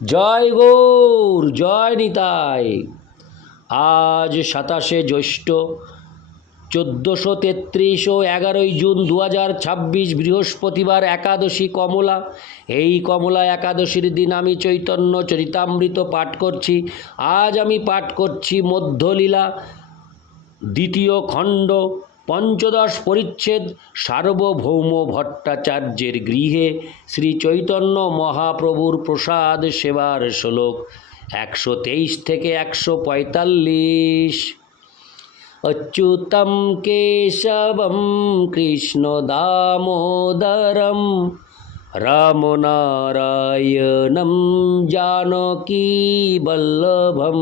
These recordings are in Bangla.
জয় গৌর, জয় নিতাই। আজ 27শে জ্যৈষ্ঠ 1433 ও 11ই জুন 2026 বৃহস্পতিবার, একাদশী কমলা। এই কমলা একাদশীর দিন আমি চৈতন্য চরিতামৃত পাঠ করছি। আজ আমি পাঠ করছি মধ্যলীলা, দ্বিতীয় খণ্ড, পঞ্চদশ পরিচ্ছেদ, সার্বভৌম ভট্টাচার্যের গৃহে শ্রী চৈতন্য মহাপ্রভুর প্রসাদ সেবার শ্লোক 123 থেকে 145। অচ্যুতম কেশবম কৃষ্ণ দামোদরম রামনারায়ণম জানকী বল্লভম।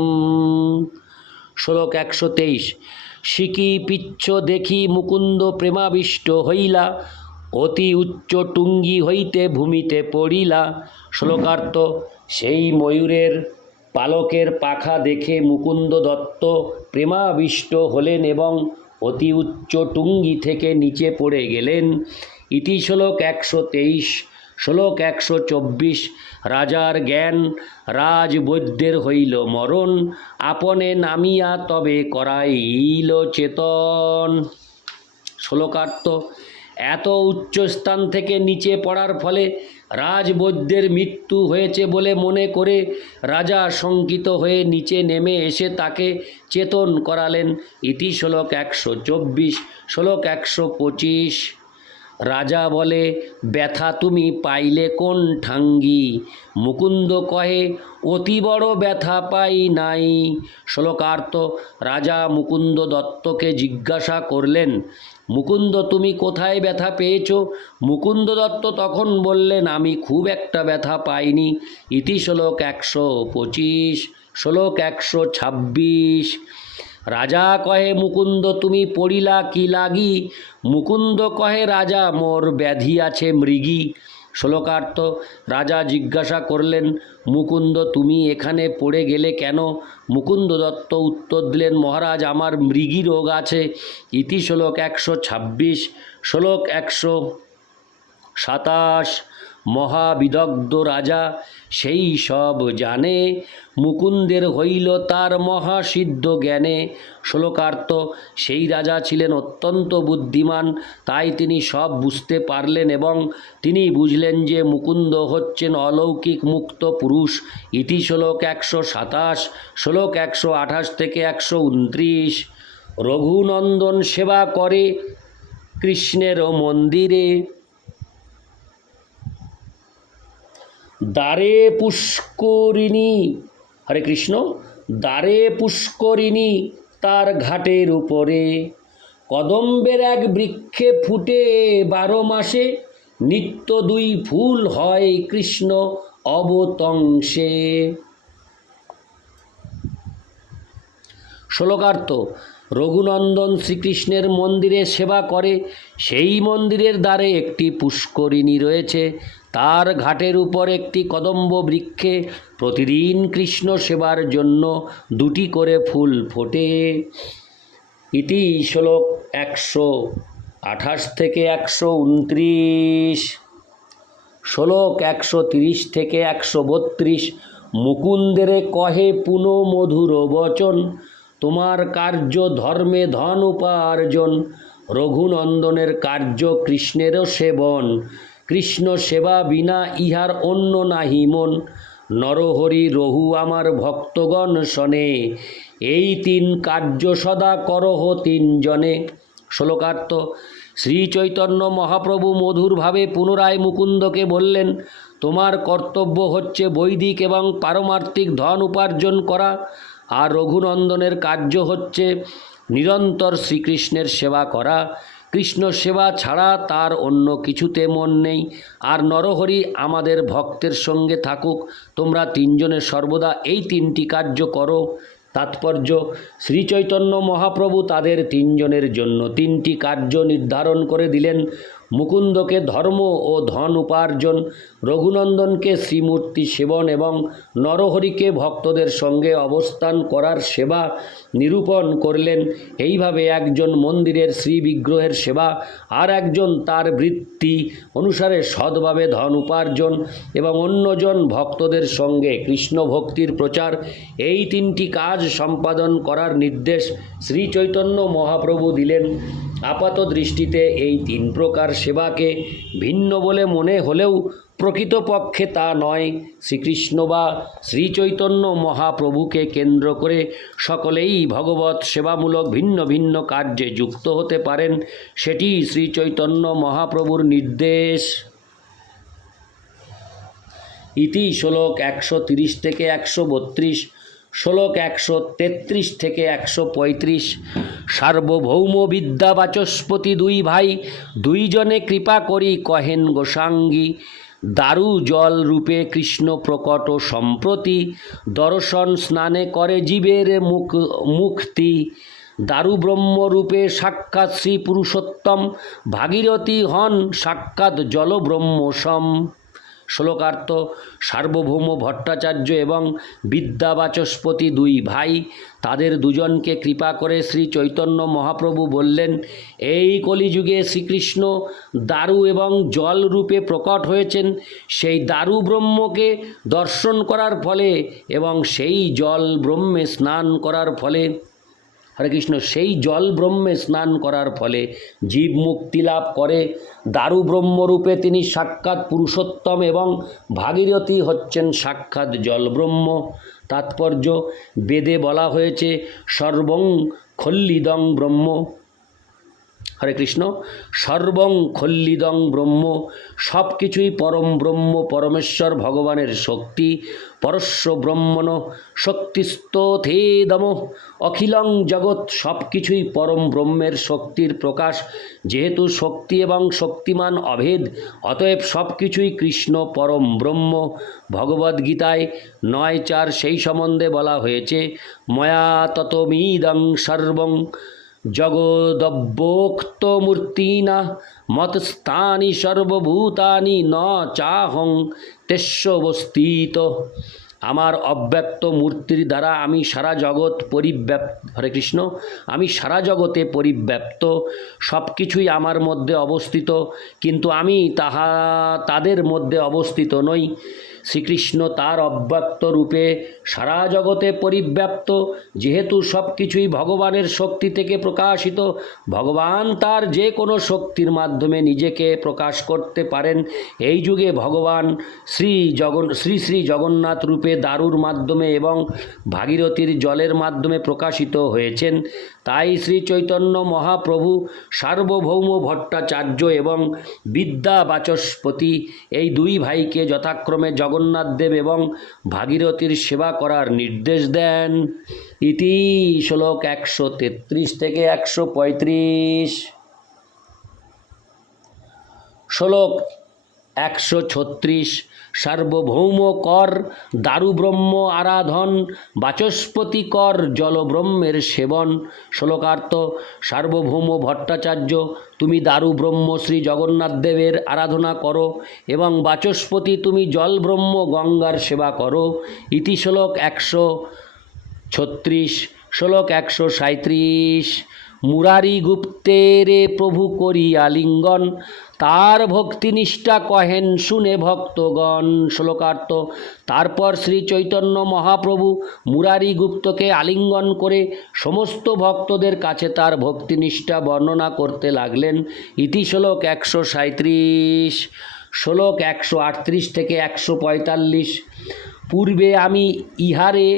শ্লোক 123। সিকি পিচ্ছ দেখি মুকুন্দ প্রেমাবিষ্ট হইলা, অতি উচ্চ টুঙ্গি হইতে ভূমিতে পড়িলা। শ্লোকার্থ: সেই ময়ূরের পালকের পাখা দেখে মুকুন্দ দত্ত প্রেমাবিষ্ট হলেন এবং অতি উচ্চ টুঙ্গি থেকে নিচে পড়ে গেলেন। ইতি শ্লোক 123। শ্লোক 124। রাজার জ্ঞান, রাজবৈদ্যের হইল মরণ, আপনে নামিয়া তবে করাইল চেতন। শ্লোকার্থ: এত উচ্চ স্থান থেকে নিচে পড়ার ফলে রাজবৈদ্যের মৃত্যু হয়েছে বলে মনে করে রাজা শঙ্কিত হয়ে নিচে নেমে এসে তাকে চেতন করালেন। ইতি শ্লোক 124। শ্লোক 125। রাজা বলে, ব্যথা তুমি পাইলে কোন ঠাঙ্গি? মুকুন্দ কহে, অতি বড় ব্যথা পাই নাই। শ্লোকার্থ: রাজা মুকুন্দ দত্তকে জিজ্ঞাসা করলেন, মুকুন্দ তুমি কোথায় ব্যথা পেয়েছ? মুকুন্দ দত্ত তখন বললেন, আমি খুব একটা ব্যথা পাইনি। ইতি শ্লোক 125। শ্লোক 126। রাজা কহে, মুকুন্দ তুমি পড়িলা কি লাগি? মুকুন্দ কহে, রাজা মোর ব্যাধি আছে মৃগী। শ্লোকার্থ: রাজা জিজ্ঞাসা করলেন, মুকুন্দ তুমি এখানে পড়ে গেলে কেন? মুকুন্দ দত্ত উত্তর দিলেন, মহারাজ আমার মৃগী রোগ আছে। ইতি শ্লোক 126। শ্লোক 127। মহাবিদগ্ধ রাজা সেই সব জানে, মুকুন্দের হইল তার মহাসিদ্ধ জ্ঞানে। শ্লোকার্থ: সেই রাজা ছিলেন অত্যন্ত বুদ্ধিমান, তাই তিনি সব বুঝতে পারলেন এবং তিনি বুঝলেন যে মুকুন্দ হচ্ছেন অলৌকিক মুক্ত পুরুষ। ইতি শ্লোক 127। শ্লোক 128 থেকে 129। রঘুনন্দন সেবা করে কৃষ্ণের মন্দিরে, দ্বারে পুষ্করিণী, হরে কৃষ্ণ, দ্বারে পুষ্করিণী তার ঘাটের উপরে, কদম্বের এক বৃক্ষে ফুটে 12 মাসে, নিত্য 2 ফুল হয় কৃষ্ণ অবতংশে। শ্লোকার্থ: রঘুনন্দন শ্রীকৃষ্ণের মন্দিরে সেবা করে। সেই মন্দিরের দ্বারে একটি পুষ্করিণী রয়েছে, তার ঘাটের উপর একটি কদম্ব বৃক্ষে প্রতিদিন কৃষ্ণ সেবার জন্য 2টি করে ফুল ফোটে। ইতি শ্লোক 128 থেকে 129। শ্লোক 130 থেকে 132। মুকুন্দেরে কহে পুন মধুর বচন, তোমার কার্য ধর্মে ধন উপার্জন। রঘুনন্দনের কার্য কৃষ্ণেরও সেবন, কৃষ্ণ সেবা বিনা ইহার অন্য নাহি মন। নরহরি রঘু আমার ভক্তগণ শনে, এই 3 কার্য সদা করহ 3 জনে। শ্লোকার্থ: শ্রী চৈতন্য মহাপ্রভু মধুরভাবে পুনরায় মুকুন্দকে বললেন, তোমার কর্তব্য হচ্ছে বৈদিক এবং পারমার্থিক ধন উপার্জন করা, আর রঘুনন্দনের কার্য হচ্ছে নিরন্তর শ্রীকৃষ্ণের সেবা করা। কৃষ্ণ সেবা ছাড়া তার অন্য কিছুতে মন নেই। আর নরহরি আমাদের ভক্তের সঙ্গে থাকুক, তোমরা 3 জনে সর্বদা এই 3টি কার্য করো। তাৎপর্য: শ্রীচৈতন্য মহাপ্রভু তাদের 3 জনের জন্য 3টি কার্য নির্ধারণ করে দিলেন। মুকুন্দকে ধর্ম ও ধন উপার্জন, রঘুনন্দনকে শ্রীমূর্তি সেবন এবং নরহরিকে ভক্তদের সঙ্গে অবস্থান করার সেবা নিরূপণ করলেন। এইভাবে একজন মন্দিরের শ্রীবিগ্রহের সেবা, আর একজন তার বৃত্তি অনুসারে সৎভাবে ধন উপার্জন এবং অন্যজন ভক্তদের সঙ্গে কৃষ্ণ ভক্তির প্রচার, এই তিনটি কাজ সম্পাদন করার নির্দেশ শ্রীচৈতন্য মহাপ্রভু দিলেন। আপাত দৃষ্টিতে এই তিন প্রকার সেবাকে ভিন্ন বলে মনে হলেও প্রকৃতপক্ষে তা নয়। শ্রীকৃষ্ণ বা শ্রীচৈতন্য মহাপ্রভুকে কেন্দ্র করে সকলেই ভগবৎ সেবামূলক ভিন্ন ভিন্ন কার্যে যুক্ত হতে পারেন, সেটি শ্রীচৈতন্য মহাপ্রভুর নির্দেশ। ইতি শ্লোক 130 থেকে 132, শ্লোক 133 থেকে 135। সার্বভৌম বিদ্যা বাচস্পতি দুই ভাই, দুইজনে কৃপা করি কহেন গোসাঙ্গী। দারু জল রূপে কৃষ্ণ প্রকট সম্প্রতি, দর্শন স্নানে করে জীবের মুক্তি। দারু ব্রহ্মরূপে সাক্ষাৎ শ্রী পুরুষোত্তম, ভাগীরথী হন সাক্ষাৎ জল ব্রহ্মসম। শ্লোকার্থ: সার্বভৌম ভট্টাচার্য এবং বিদ্যা বাচস্পতি দুই ভাই, তাদের দুজনকে কৃপা করে শ্রী চৈতন্য মহাপ্রভু বললেন, এই কলিযুগে শ্রীকৃষ্ণ দারু এবং জল রূপে প্রকট হয়েছেন। সেই দারু ব্রহ্মকে দর্শন করার ফলে এবং সেই জল ব্রহ্মে স্নান করার ফলে, হরে কৃষ্ণ, সেই জল ব্রহ্মে স্নান করার ফলে জীব মুক্তি লাভ করে। দারু ব্রহ্মরূপে তিনি সাক্ষাৎ পুরুষোত্তম এবং ভাগীরথী হচ্ছেন সাক্ষাৎ জল ব্রহ্ম। তাৎপর্য: বেদে বলা হয়েছে সর্বং খল্লিদং ব্রহ্ম, হরে কৃষ্ণ, সর্বং খল্লিদং ব্রহ্ম, সব কিছুই পরম ব্রহ্ম, পরমেশ্বর ভগবানের শক্তি। পরস্য ব্রহ্মণ শক্তিস্তথেদম, অখিলং জগৎ, সব কিছুই পরম ব্রহ্মের শক্তির প্রকাশ। যেহেতু শক্তি এবং শক্তিমান অভেদ, অতএব সব কিছুই কৃষ্ণ পরম ব্রহ্ম। ভগবদ্গীতায় 9:4 সেই সম্বন্ধে বলা হয়েছে, ময়া ততমিদং সর্বং জগদব্যোক্তমূর্তিনা মতস্থানি সর্বভূতানি ন চাহং তেষ্যবস্থিত। আমার অব্যক্ত মূর্তির দ্বারা আমি সারা জগৎ পরিব্যাপ্ত, হরে কৃষ্ণ, আমি সারা জগতে পরিব্যাপ্ত, সব কিছুই আমার মধ্যে অবস্থিত, কিন্তু আমি তাদের মধ্যে অবস্থিত নই। শ্রীকৃষ্ণ তার অব্যক্ত রূপে সারা জগতে পরিব্যাপ্ত। যেহেতু সব কিছুই ভগবানের শক্তি থেকে প্রকাশিত, ভগবান তার যে কোনো শক্তির মাধ্যমে নিজেকে প্রকাশ করতে পারেন। এই যুগে ভগবান শ্রী শ্রী জগন্নাথ রূপে দারুর মাধ্যমে এবং ভাগীরথীর জলের মাধ্যমে প্রকাশিত হয়েছেন। তাই শ্রী চৈতন্য মহাপ্রভু সার্বভৌম ভট্টাচার্য এবং বিদ্যা বাচস্পতি এই দুই ভাইকে যথাক্রমে জগন্নাথ দেব এবং ভাগীরথীর সেবা করার নির্দেশ দেন। ইতি শ্লোক 133 থেকে 135। শ্লোক 136। সার্বভৌম কর দারু ব্রহ্ম আরাধন, বাচস্পতি কর জল ব্রহ্মের সেবন। শ্লোকার্থ: সার্বভৌম ভট্টাচার্য, তুমি দারু ব্রহ্ম শ্রী জগন্নাথ দেবের আরাধনা করো এবং বাচস্পতি তুমি জল ব্রহ্ম গঙ্গার সেবা করো। ইতি শ্লোক 136। শ্লোক 137। মুরারি গুপ্তেরে প্রভু করি আলিঙ্গন, তার ভক্তিনিষ্ঠা কহেন শুনে ভক্তগণ। শ্লোকার্থ: তারপর শ্রী চৈতন্য মহাপ্রভু মুরারি গুপ্তকে আলিঙ্গন করে সমস্ত ভক্তদের কাছে তার ভক্তিনিষ্ঠা বর্ণনা করতে লাগলেন। ইতি শ্লোক 137। শ্লোক 138 থেকে 145। পূর্বে আমি ইহারে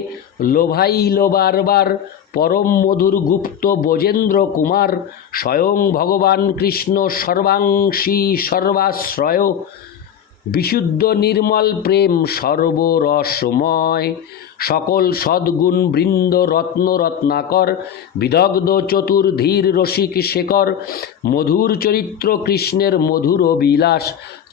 লোভাইল বারবার, পরম মধুর গুপ্ত ব্রজেন্দ্র কুমার, স্বয়ং ভগবান কৃষ্ণ সর্বাংশী সর্বাশ্রয়, বিশুদ্ধ নির্মল প্রেম সর্বরসময়, সকল সদ্গুণ বৃন্দ রত্ন রত্নাকর, বিদগ্ধ চতুর্ধীর রসিক শেখর, মধুর চরিত্র কৃষ্ণের মধুর বিলাস,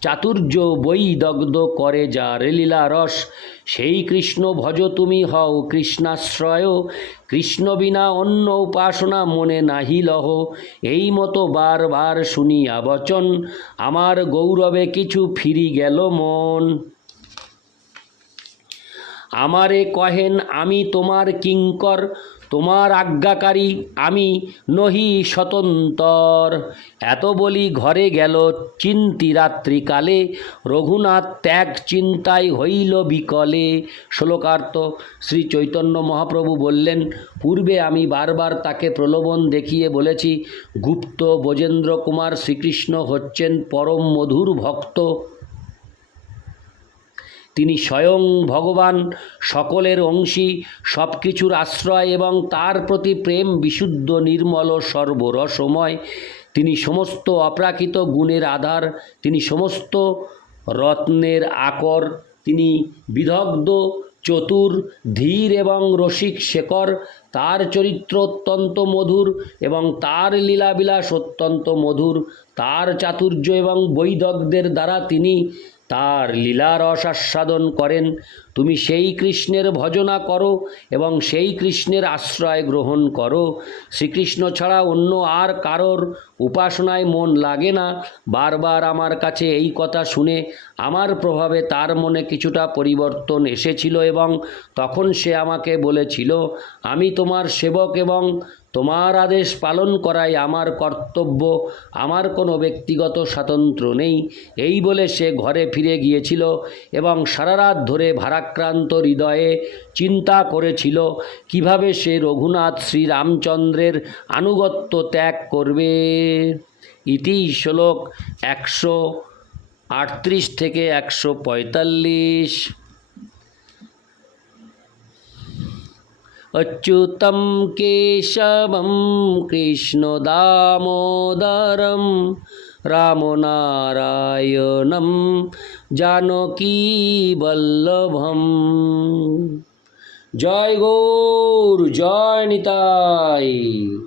চাতুর্য বই দগ্ধ করে যার লীলা রস, সেই কৃষ্ণ ভজ তুমি হও কৃষ্ণাশ্রয়। কৃষ্ণ বিনা অন্য উপাসনা মনে নাহি লহ, এই মতো বারবার শুনিয়া বচন, আমার গৌরবে কিছু ফিরি গেল মন। আমারে কহেন আমি তোমার কিঙ্কর, তোমার আজ্ঞাকারী আমি নহি স্বতন্তর। এত বলি ঘরে গেল চিন্তি রাত্রিকালে, রঘুনাথ ত্যাগ চিন্তায় হইল বিকলে। শ্লোকার্থ। শ্রী চৈতন্য মহাপ্রভু বললেন, পূর্বে আমি বারবার তাকে প্রলোভন দেখিয়ে বলেছি গুপ্ত ব্রজেন্দ্র কুমার শ্রীকৃষ্ণ হচ্ছেন পরম মধুর ভক্ত, তিনি স্বয়ং ভগবান, সকলের অংশী, সব কিছুর আশ্রয় এবং তার প্রতি প্রেম বিশুদ্ধ নির্মল সর্বরসময়। তিনি সমস্ত অপ্রাকৃত গুণের আধার, তিনি সমস্ত রত্নের আকর, তিনি বিদগ্ধ, চতুর, ধীর এবং রসিক শেখর। তার চরিত্র অত্যন্ত মধুর এবং তার লীলাবিলাস অত্যন্ত মধুর। তার চাতুর্য এবং বৈদগ্ধ্যের দ্বারা তিনি তার লীলারস আস্বাদন করেন। তুমি সেই কৃষ্ণের ভজনা করো এবং সেই কৃষ্ণের আশ্রয় গ্রহণ করো। শ্রীকৃষ্ণ ছাড়া অন্য আর কারোর উপাসনায় মন লাগে না। বারবার আমার কাছে এই কথা শুনে আমার প্রভাবে তার মনে কিছুটা পরিবর্তন এসেছিল এবং তখন সে আমাকে বলেছিল, আমি তোমার সেবক এবং তোমার আদেশ পালন করাই আমার কর্তব্য, আমার কোনো ব্যক্তিগত স্বাতন্ত্র্য নেই। এই বলে সে ঘরে ফিরে গিয়েছিল এবং সারা রাত ধরে ভারাক্রান্ত হৃদয়ে চিন্তা করেছিল কিভাবে সে রঘুনাথ শ্রীরামচন্দ্রের আনুগত্য ত্যাগ করবে। ইতি শ্লোক 138 থেকে 145। अच्युतं केशवं कृष्ण दामोदरं रामनारायणं जानकी वल्लभं। जय गौर, जय निताई।